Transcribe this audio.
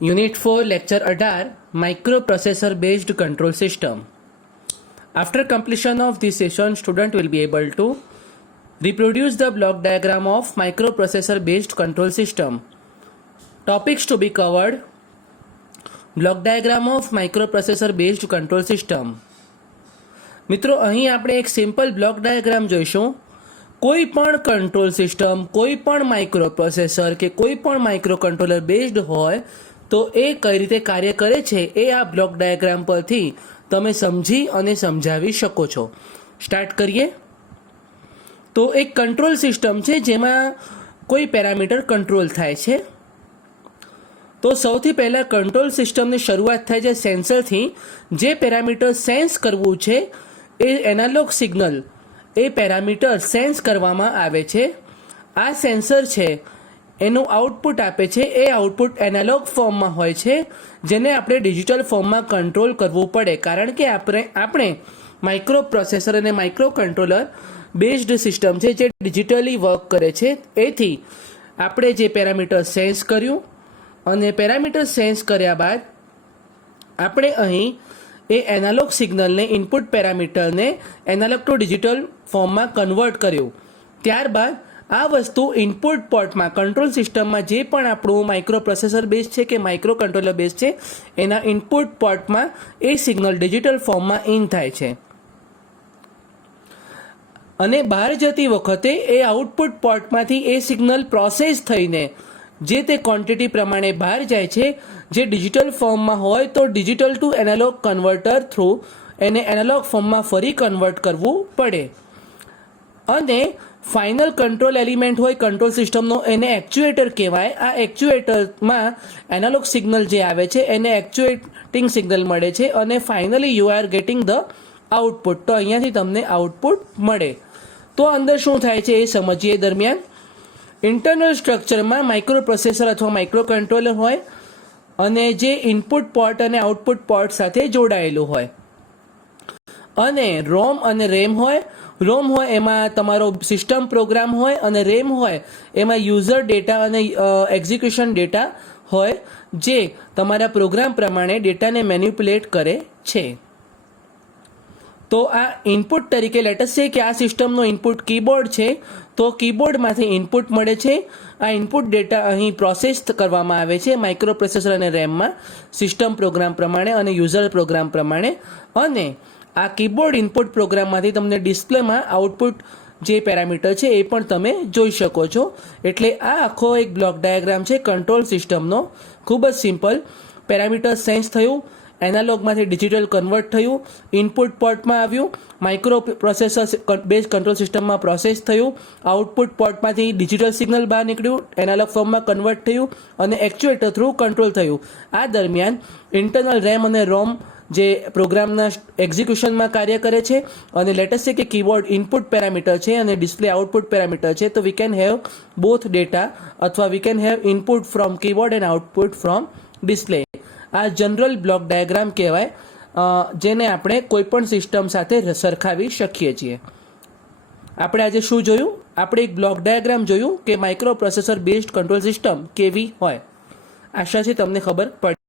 Unit 4, Lecture 18, Microprocessor Based Control System. After completion of this session, student will be able to reproduce the block diagram of microprocessor based control system. Topics to be covered: block diagram of microprocessor based control system. મિત્રો અહીં આપણે એક simple block diagram જોઈશું. કોઈ પણ control system, કોઈ પણ microprocessor કે કોઈ પણ માઇક્રો કંટ્રોલર બેઝડ હોય તો એ કઈ રીતે કાર્ય કરે છે એ આ બ્લોક ડાયાગ્રામ પરથી તમે સમજી અને સમજાવી શકો છો. સ્ટાર્ટ કરીએ. તો એક કંટ્રોલ સિસ્ટમ છે જેમાં કોઈ પેરામીટર કંટ્રોલ થાય છે. તો સૌથી પહેલાં કંટ્રોલ સિસ્ટમની શરૂઆત થાય છે સેન્સરથી. જે પેરામીટર સેન્સ કરવું છે એ એનાલોગ સિગ્નલ એ પેરામીટર સેન્સ કરવામાં આવે છે. આ સેન્સર છે એનું આઉટપુટ આપે છે. એ આઉટપુટ એનાલોગ ફોર્મમાં હોય છે જેને આપણે ડિજિટલ ફોર્મમાં કંટ્રોલ કરવું પડે, કારણ કે આપણે માઇક્રો પ્રોસેસર અને માઇક્રો કંટ્રોલર બેઝડ સિસ્ટમ છે જે ડિજિટલી વર્ક કરે છે. એથી આપણે જે પેરામીટર સેન્સ કર્યું અને પેરામીટર સેન્સ કર્યા બાદ આપણે અહીં એ એનાલોગ સિગ્નલને ઇનપુટ પેરામીટરને એનાલોગ ટુ ડિજિટલ ફોર્મમાં કન્વર્ટ કર્યું. ત્યારબાદ આ વસ્તુ ઇનપુટ પોર્ટમાં કંટ્રોલ સિસ્ટમમાં જે પણ આપણું માઇક્રો પ્રોસેસર બેઝ છે કે માઇક્રો કંટ્રોલર બેઝ છે એના ઇનપુટ પોર્ટમાં એ સિગ્નલ ડિજિટલ ફોર્મમાં ઇન થાય છે. અને બહાર જતી વખતે એ આઉટપુટ પોર્ટમાંથી એ સિગ્નલ પ્રોસેસ થઈને જે તે ક્વોન્ટિટી પ્રમાણે બહાર જાય છે. જે ડિજિટલ ફોર્મમાં હોય તો digital to analog converter through એને એનાલોગ ફોર્મમાં ફરી કન્વર્ટ કરવું પડે. અને ફાઇનલ કંટ્રોલ એલિમેન્ટ હોય કંટ્રોલ સિસ્ટમનો એને એક્ચ્યુએટર કહેવાય. આ એક્ચ્યુએટરમાં એનાલોગ સિગ્નલ જે આવે છે એને એક્ચ્યુએટિંગ સિગ્નલ મળે છે અને finally you are getting the output. તો અહીંયાથી તમને આઉટપુટ મળે. તો અંદર શું થાય છે એ સમજીએ. દરમિયાન ઇન્ટરનલ સ્ટ્રક્ચરમાં માઇક્રો પ્રોસેસર અથવા માઇક્રો કંટ્રોલર હોય અને જે ઇનપુટ પોર્ટ અને આઉટપુટ પોર્ટ સાથે જોડાયેલું હોય. અને રોમ અને રેમ હોય. રોમ હોય એમાં તમારો સિસ્ટમ પ્રોગ્રામ હોય અને રેમ હોય એમાં યુઝર ડેટા અને એક્ઝિક્યુશન ડેટા હોય જે તમારા પ્રોગ્રામ પ્રમાણે ડેટાને મેન્યુપ્યુલેટ કરે છે. તો આ ઇનપુટ તરીકે લેટસ છે કે આ સિસ્ટમનો ઇનપુટ કીબોર્ડ છે તો કીબોર્ડમાંથી ઇનપુટ મળે છે. આ ઇનપુટ ડેટા અહીં પ્રોસેસ કરવામાં આવે છે માઇક્રો પ્રોસેસર અને રેમમાં સિસ્ટમ પ્રોગ્રામ પ્રમાણે અને યુઝર પ્રોગ્રામ પ્રમાણે. અને આ કીબોર્ડ ઇનપુટ પ્રોગ્રામમાંથી તમને ડિસ્પ્લેમાં આઉટપુટ જે પેરામીટર છે એ પણ તમે જોઈ શકો છો. એટલે આ આખો એક બ્લોક ડાયાગ્રામ છે કંટ્રોલ સિસ્ટમનો. ખૂબ જ સિમ્પલ. પેરામીટર સેન્સ થયું, એનાલોગમાંથી ડિજિટલ કન્વર્ટ થયું, ઇનપુટ પોર્ટમાં આવ્યું, માઇક્રો પ્રોસેસર બેઝ કંટ્રોલ સિસ્ટમમાં પ્રોસેસ થયું, આઉટપુટ પોર્ટમાંથી ડિજિટલ સિગ્નલ બહાર નીકળ્યું, એનાલોગ ફોર્મમાં કન્વર્ટ થયું અને એક્ચ્યુએટર થ્રુ કંટ્રોલ થયું. આ દરમિયાન ઇન્ટરનલ રેમ અને રોમ જે પ્રોગ્રામના એક્ઝિક્યુશનમાં કાર્ય કરે છે. અને લેટેસ્ટ છે કે કીબોર્ડ ઇનપુટ પેરામીટર છે અને ડિસ્પ્લે આઉટપુટ પેરામીટર છે. તો we can have both data અથવા we can have input from keyboard and output from display. આ જનરલ બ્લોક ડાયાગ્રામ કહેવાય જેને આપણે કોઈપણ સિસ્ટમ સાથે સરખાવી શકીએ છીએ. આપણે આજે શું જોયું? આપણે એક બ્લોક ડાયાગ્રામ જોયું કે micro processor based control system કેવી હોય. આશા છે તમને ખબર પડી.